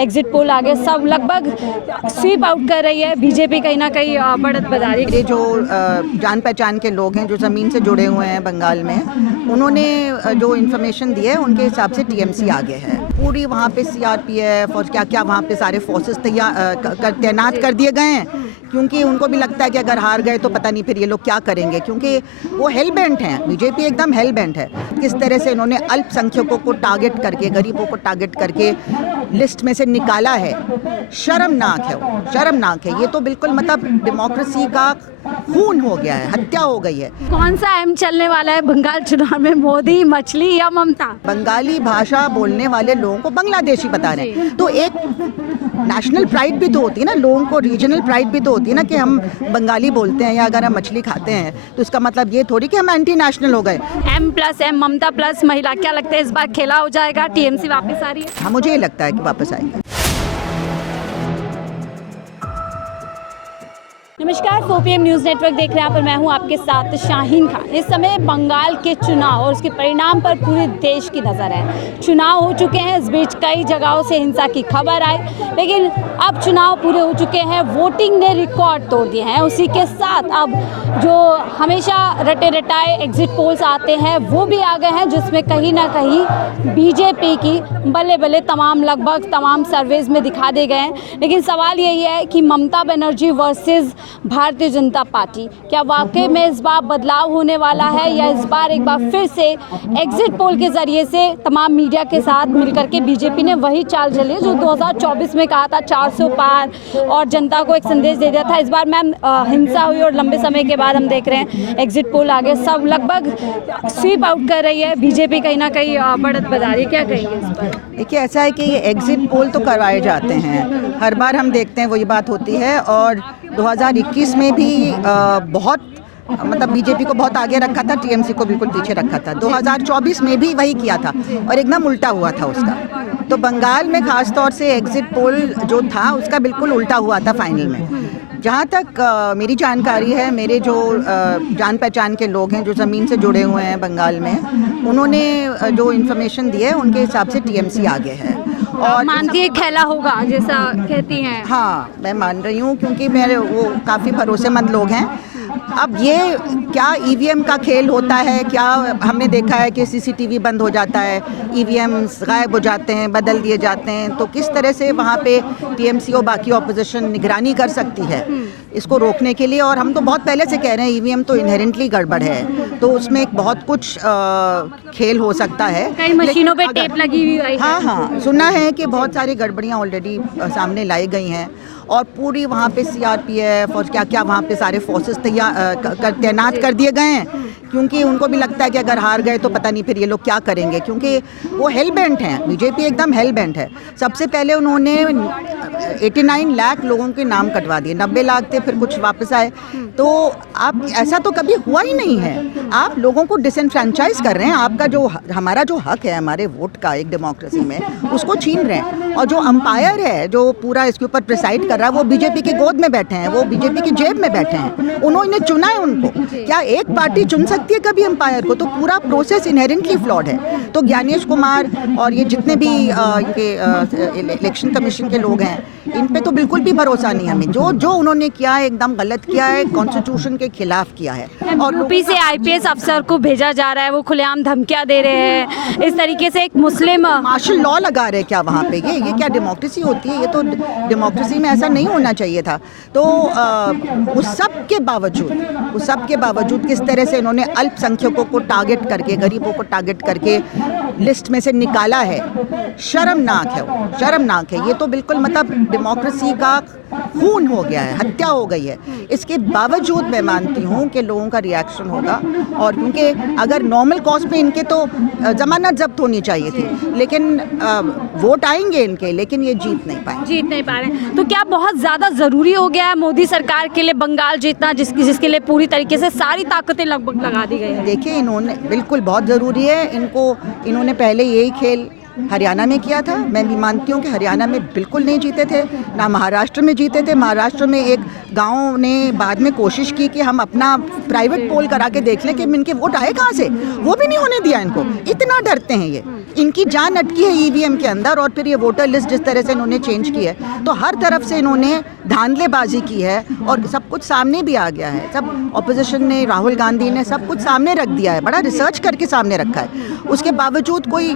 Exit poll आ गए, सब लगभग स्वीप आउट कर रही है बीजेपी, कहीं ना कहीं बढ़त बता रही है। ये जो जान पहचान के लोग हैं जो ज़मीन से जुड़े हुए हैं बंगाल में, उन्होंने जो इन्फॉर्मेशन दी है उनके हिसाब से टीएमसी आगे है। पूरी वहाँ पे सीआरपीएफ और क्या क्या वहाँ पे सारे फोर्सेस तैनात कर दिए गए हैं, क्योंकि उनको भी लगता है कि अगर हार गए तो पता नहीं फिर ये लोग क्या करेंगे, क्योंकि वो हेल बेंट हैं। बीजेपी एकदम हेल बेंट है। किस तरह से इन्होंने अल्पसंख्यकों को टारगेट करके, गरीबों को टारगेट करके लिस्ट में से निकाला है, शर्मनाक है वो, शर्मनाक है। ये तो बिल्कुल मतलब डेमोक्रेसी का खून हो गया है, हत्या हो गई है। कौन सा अहम चलने वाला है बंगाल चुनाव में, मोदी, मछली या ममता? बंगाली भाषा बोलने वाले लोगों को बांग्लादेशी बता रहे हैं, तो एक नेशनल प्राइड भी तो होती है ना, लोगों को रीजनल प्राइड भी तो होती है ना कि हम बंगाली बोलते हैं या अगर हम मछली खाते हैं, तो इसका मतलब ये थोड़ी कि हम एंटी नेशनल हो गए। M+M, ममता प्लस महिला, क्या लगता है इस बार खेला हो जाएगा, टीएमसी वापस आ रही है? हाँ, मुझे ये लगता है कि वापस आएगी। नमस्कार, 4PM न्यूज़ नेटवर्क देख रहे हैं आप, और मैं हूं आपके साथ शाहीन खान। इस समय बंगाल के चुनाव और उसके परिणाम पर पूरे देश की नज़र है। चुनाव हो चुके हैं, इस बीच कई जगहों से हिंसा की खबर आई, लेकिन अब चुनाव पूरे हो चुके हैं, वोटिंग ने रिकॉर्ड तोड़ दिए हैं। उसी के साथ अब जो हमेशा रटे रटाए एग्जिट पोल्स आते हैं वो भी आ गए हैं, जिसमें कहीं ना कहीं बीजेपी की बल्ले बल्ले लगभग तमाम सर्वेज में दिखा दे गए हैं। लेकिन सवाल यही है कि ममता बनर्जी वर्सेस भारतीय जनता पार्टी, क्या वाकई में इस बार बदलाव होने वाला है, या इस बार एक बार फिर से एग्जिट पोल के जरिए से तमाम मीडिया के साथ मिलकर के बीजेपी ने वही चाल चली है जो 2024 में कहा था 400 पार, और जनता को एक संदेश दे दिया था। इस बार मैम हिंसा हुई और लंबे समय के बाद हम देख रहे हैं एग्जिट पोल आ गए, सब लगभग स्वीप आउट कर रही है बीजेपी, कहीं ना कहीं बढ़त बता रही है। क्या कहेंगे इस पर? देखिए, ऐसा है कि ये एग्जिट पोल तो करवाए जाते हैं, हर बार हम देखते हैं वही बात होती है, और 2021 में भी बहुत मतलब बीजेपी को बहुत आगे रखा था, टीएमसी को बिल्कुल पीछे रखा था। 2024 में भी वही किया था और एकदम उल्टा हुआ था उसका। तो बंगाल में खास तौर से एग्जिट पोल जो था उसका बिल्कुल उल्टा हुआ था फाइनल में। जहाँ तक मेरी जानकारी है, मेरे जो जान पहचान के लोग हैं जो ज़मीन से जुड़े हुए हैं बंगाल में, उन्होंने जो इन्फॉर्मेशन दी है उनके हिसाब से टीएमसी आगे है। और मानती है खेला होगा जैसा कहती हैं? हाँ, मैं मान रही हूँ, क्योंकि मेरे वो काफ़ी भरोसेमंद लोग हैं। अब ये क्या ईवीएम का खेल होता है, क्या हमने देखा है कि सीसीटीवी बंद हो जाता है, ईवीएम्स गायब हो जाते हैं, बदल दिए जाते हैं, तो किस तरह से वहाँ पे टीएमसी और बाकी ऑपोजिशन निगरानी कर सकती है इसको रोकने के लिए। और हम तो बहुत पहले से कह रहे हैं ईवीएम तो इनहेरेंटली गड़बड़ है, तो उसमें एक बहुत कुछ खेल हो सकता है। कई मशीनों पे टेप लगी हुई है। हाँ, सुना है कि बहुत सारी गड़बड़ियाँ ऑलरेडी सामने लाई गई हैं, और पूरी वहाँ पे सीआरपीएफ और क्या क्या वहाँ पे सारे फोर्सेस तैनात कर दिए गए हैं, क्योंकि उनको भी लगता है कि अगर हार गए तो पता नहीं फिर ये लोग क्या करेंगे, क्योंकि वो हेल बेंट हैं। बीजेपी एकदम हेल बेंट है। सबसे पहले उन्होंने 89 लाख लोगों के नाम कटवा दिए, 90 लाख थे, फिर कुछ वापस आए। तो आप ऐसा तो कभी हुआ ही नहीं है। आप लोगों को डिसएनफ्रेंचाइज कर रहे हैं, आपका जो हमारा जो हक है हमारे वोट का एक डेमोक्रेसी में, उसको छीन रहे हैं। और जो अंपायर है जो पूरा इसके ऊपर प्रिसाइड कर रहा है, वो बीजेपी के गोद में बैठे हैं, वो बीजेपी की जेब में बैठे हैं, उन्होंने चुना है उनको। क्या एक पार्टी चुन सकती है कभी अंपायर को? तो पूरा प्रोसेस इनहेरेंटली फ्लॉड है। तो ज्ञानेश कुमार और ये जितने भी इलेक्शन कमीशन के लोग हैं, इन पे तो बिल्कुल भी भरोसा नहीं हमें। जो उन्होंने किया है एकदम गलत किया है, कॉन्स्टिट्यूशन के खिलाफ किया है। और यूपी से आईपीएस अफसर को भेजा जा रहा है, वो खुलेआम धमकियां दे रहे हैं, इस तरीके से एक मुस्लिम मार्शल लॉ लगा रहे क्या वहाँ पे? ये क्या डेमोक्रेसी होती है? ये तो डेमोक्रेसी में ऐसा नहीं होना चाहिए था। तो उस सब के बावजूद किस तरह से इन्होंने अल्पसंख्यकों को टारगेट करके, गरीबों को टारगेट करके लिस्ट में से निकाला है, शर्मनाक है वो, शर्मनाक है। ये तो बिल्कुल मतलब डेमोक्रेसी का खून हो गया है, हत्या हो गई है। इसके बावजूद मैं मानती हूँ कि लोगों का रिएक्शन होगा, और क्योंकि अगर नॉर्मल कॉज पे इनके तो जमानत जब्त होनी चाहिए थी, लेकिन वोट आएंगे इनके, लेकिन ये जीत नहीं पा रहे। तो क्या बहुत ज़्यादा ज़रूरी हो गया है मोदी सरकार के लिए बंगाल जीतना, जिसके लिए पूरी तरीके से सारी ताकतें लगभग लगा दी गई है? देखिए, इन्होंने बिल्कुल बहुत ज़रूरी है। इन्होंने पहले यही खेल हरियाणा में किया था। मैं भी मानती हूँ कि हरियाणा में बिल्कुल नहीं जीते थे, ना महाराष्ट्र में जीते थे। महाराष्ट्र में एक गांव ने बाद में कोशिश की कि हम अपना प्राइवेट पोल करा के देख लें कि इनके वोट आए कहाँ से, वो भी नहीं होने दिया इनको। इतना डरते हैं ये। इनकी जान अटकी है ईवीएम के अंदर, और फिर ये वोटर लिस्ट जिस तरह से इन्होंने चेंज की है, तो हर तरफ से इन्होंने धांधलेबाजी की है और सब कुछ सामने भी आ गया है। सब ऑपोजिशन ने, राहुल गांधी ने सब कुछ सामने रख दिया है, बड़ा रिसर्च करके सामने रखा है। उसके बावजूद कोई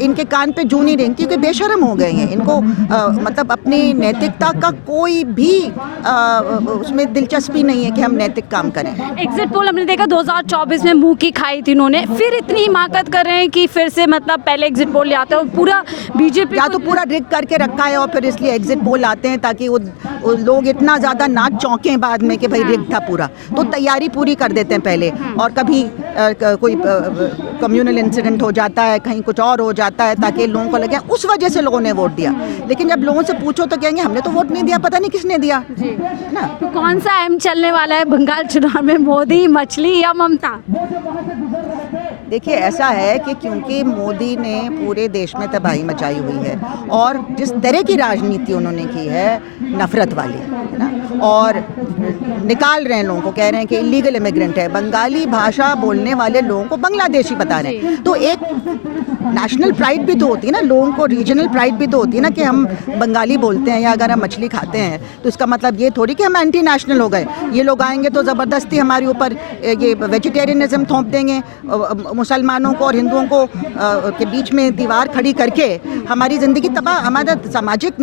इनके कान पे जू नहीं रेंगती, क्योंकि बेशर्म हो गए हैं। इनको मतलब अपनी नैतिकता का कोई भी उसमें दिलचस्पी नहीं है कि हम नैतिक काम करें। एग्जिट पोल हमने देखा 2024 में मुंह की खाई थी इन्होंने, फिर इतनी हिमाकत कर रहे हैं कि फिर से मतलब पहले एग्जिट पोल ले आते हैं और पूरा बीजेपी या तो पूरा रिग करके रखा है और फिर इसलिए एग्जिट पोल आते हैं ताकि वो लोग इतना ज़्यादा ना चौंकें बाद में कि भाई रिग था पूरा, तो तैयारी पूरी कर देते हैं पहले। और कभी कोई कम्युनल इंसिडेंट हो जाता है, कहीं कुछ और हो जाता है ताकि लोगों को लगे उस वजह से लोगों ने वोट दिया। लेकिन जब लोगों से पूछो तो कहेंगे हमने तो वोट नहीं दिया, पता नहीं किसने दिया, है ना। तो कौन सा अहम चलने वाला है बंगाल चुनाव में, मोदी, मछली या ममता? देखिए ऐसा है कि क्योंकि मोदी ने पूरे देश में तबाही मचाई हुई है और जिस तरह की राजनीति उन्होंने की है नफरत वाली, है ना, और निकाल रहे हैं लोगों को, कह रहे हैं कि इलीगल इमिग्रेंट है, बंगाली भाषा बोलने वाले लोगों को बांग्लादेशी बता रहे हैं। तो एक नेशनल प्राइड भी तो होती है ना, लोगों को रीजनल प्राइड भी तो होती है ना कि हम बंगाली बोलते हैं या अगर हम मछली खाते हैं तो इसका मतलब ये थोड़ी कि हम एंटी नेशनल हो गए। ये लोग आएंगे तो ज़बरदस्ती हमारे ऊपर ये वेजिटेरियनिज्म थोप देंगे, मुसलमानों को और हिंदुओं को के बीच में दीवार खड़ी करके हमारी ज़िंदगी तबाह, हमारा सामाजिक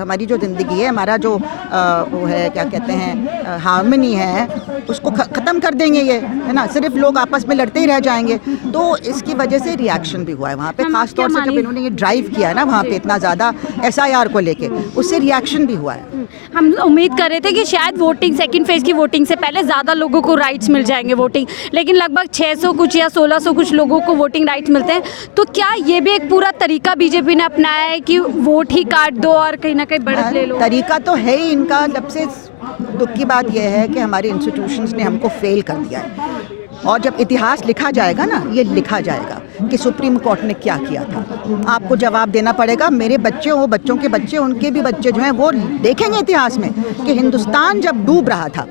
हमारी जो ज़िंदगी है, हमारा जो वो है क्या कहते हैं हार्मनी है, उसको ख़त्म कर देंगे ये, है ना। सिर्फ लोग आपस में लड़ते ही रह जाएंगे। तो इसकी वजह से रिएक्शन भी हुआ है वहाँ पे, खास तौर से जब इन्होंने ये ड्राइव किया ना वहाँ पे इतना ज़्यादा SIR को लेके, उससे रिएक्शन भी हुआ है। हम उम्मीद कर रहे थे कि शायद वोटिंग सेकंड फेज की वोटिंग से पहले ज़्यादा लोगों को राइट्स मिल जाएंगे वोटिंग, लेकिन लगभग 600 कुछ या 1600 कुछ लोगों को वोटिंग राइट्स मिलते हैं। तो क्या ये भी एक पूरा तरीका बीजेपी ने अपनाया है कि वोट ही काट दो और कहीं ना कहीं बढ़त ले लो? तरीका तो है ही इनका। सबसे दुख की बात यह है कि हमारे इंस्टीट्यूशंस ने हमको फेल कर दिया है, और जब इतिहास लिखा जाएगा ना, ये लिखा जाएगा कि सुप्रीम कोर्ट ने क्या किया था, आपको जवाब देना पड़ेगा। मेरे बच्चे हो, बच्चों के बच्चे, उनके भी बच्चे जो हैं वो देखेंगे इतिहास में कि हिंदुस्तान जब डूब रहा था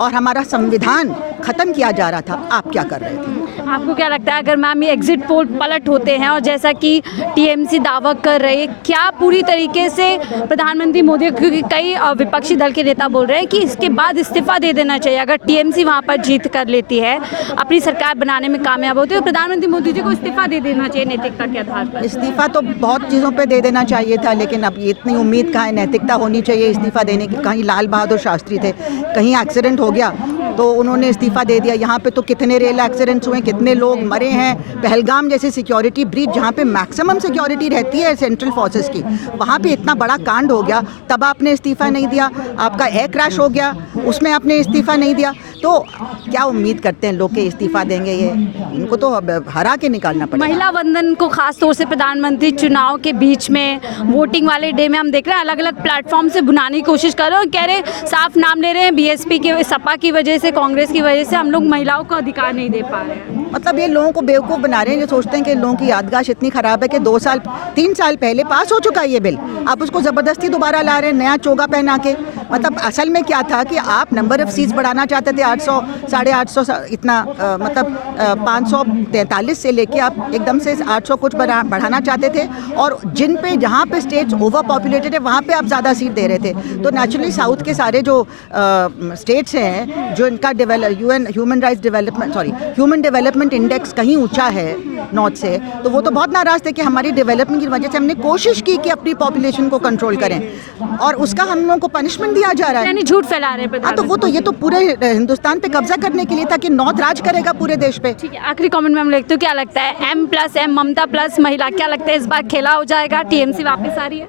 और हमारा संविधान ख़त्म किया जा रहा था, आप क्या कर रहे थे। आपको क्या लगता है अगर मैम ये एग्जिट पोल पलट होते हैं और जैसा कि टीएमसी दावा कर रही है, क्या पूरी तरीके से प्रधानमंत्री मोदी, क्योंकि कई विपक्षी दल के नेता बोल रहे हैं कि इसके बाद इस्तीफा दे देना चाहिए, अगर टीएमसी वहाँ पर जीत कर लेती है, अपनी सरकार बनाने में कामयाब होती है, तो प्रधानमंत्री मोदी जी को इस्तीफा दे देना चाहिए नैतिकता के आधार पर? इस्तीफा तो बहुत चीज़ों पे दे देना चाहिए था, लेकिन अब इतनी उम्मीद कहाँ है, नैतिकता होनी चाहिए इस्तीफा देने की। कहीं लाल बहादुर शास्त्री थे, कहीं एक्सीडेंट हो गया तो उन्होंने इस्तीफा दे दिया। यहाँ पे तो कितने रेल एक्सीडेंट्स हुए, कितने लोग मरे हैं। पहलगाम जैसे सिक्योरिटी ब्रीच, जहाँ पे मैक्सिमम सिक्योरिटी रहती है सेंट्रल फोर्सेस की, वहाँ पे इतना बड़ा कांड हो गया, तब आपने इस्तीफा नहीं दिया। आपका एयर क्रैश हो गया, उसमें आपने इस्तीफा नहीं दिया। तो क्या उम्मीद करते हैं लोग के इस्तीफा देंगे? ये इनको तो हरा के निकालना पड़ेगा। महिला वंदन को खास तौर से प्रधानमंत्री चुनाव के बीच में वोटिंग वाले डे में हम देख रहे हैं अलग अलग प्लेटफॉर्म से बुनाने की कोशिश कर रहे हैं और कह रहे हैं, साफ नाम ले रहे हैं, बीएसपी के, सपा की वजह से, कांग्रेस की वजह से हम लोग महिलाओं को अधिकार नहीं दे पा रहे हैं। मतलब ये लोगों को बेवकूफ़ बना रहे हैं, जो सोचते हैं कि लोगों की याददाश्त इतनी ख़राब है कि 2 साल 3 साल पहले पास हो चुका है ये बिल, आप उसको ज़बरदस्ती दोबारा ला रहे हैं नया चोगा पहना के। मतलब असल में क्या था कि आप नंबर ऑफ़ सीट्स बढ़ाना चाहते थे 800 850 इतना, मतलब 543 से लेके आप एकदम से 800 कुछ बढ़ाना चाहते थे, और जिन पे जहाँ पे स्टेट्स ओवर पॉपुलेटेड है वहाँ पे आप ज़्यादा सीट दे रहे थे। तो नेचुरली साउथ के सारे जो स्टेट्स हैं, जो इनका ह्यूमन डेवलपमेंट इंडेक्स कहीं ऊंचा है नॉर्थ से, तो वो तो बहुत नाराज़ थे कि हमारी डेवलपमेंट की वजह से हमने कोशिश की कि अपनी पॉपुलेशन को कंट्रोल करें, और उसका हम लोगों को पनिशमेंट दिया जा रहा है। यानी झूठ फैला रहे हैं। हाँ, तो वो तो ये तो पूरे हिंदुस्तान पे कब्जा करने के लिए था कि नॉर्थ राज करेगा पूरे देश पे। ठीक है, आखिरी कमेंट में हम लिखते हो, क्या लगता है M+M ममता प्लस महिला, क्या लगता है इस बार खेला हो जाएगा, टीएमसी वापस आ रही है?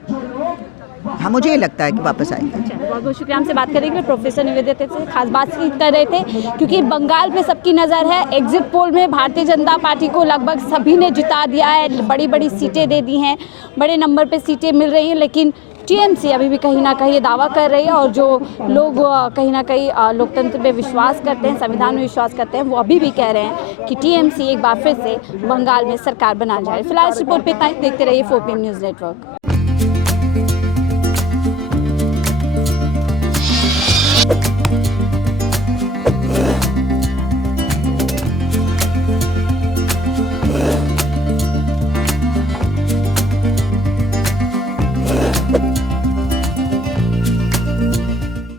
हाँ, मुझे ये लगता है कि वापस आएंगे। बहुत बहुत शुक्रिया। हमसे बात करने के लिए प्रोफेसर निवेदिता से खास बात कर रहे थे, क्योंकि बंगाल पे सबकी नज़र है। एग्जिट पोल में भारतीय जनता पार्टी को लगभग सभी ने जिता दिया है, बड़ी बड़ी सीटें दे दी हैं, बड़े नंबर पे सीटें मिल रही हैं, लेकिन टीएमसी अभी भी कहीं ना कहीं ये दावा कर रही है, और जो लोग कहीं ना कहीं लोकतंत्र पे विश्वास करते हैं, संविधान में विश्वास करते हैं, वो अभी भी कह रहे हैं कि टीएमसी एक बार फिर से बंगाल में सरकार बनाना चाहे। फिलहाल इस रिपोर्ट पे इतना ही। देखते रहिए 4PM न्यूज़ नेटवर्क।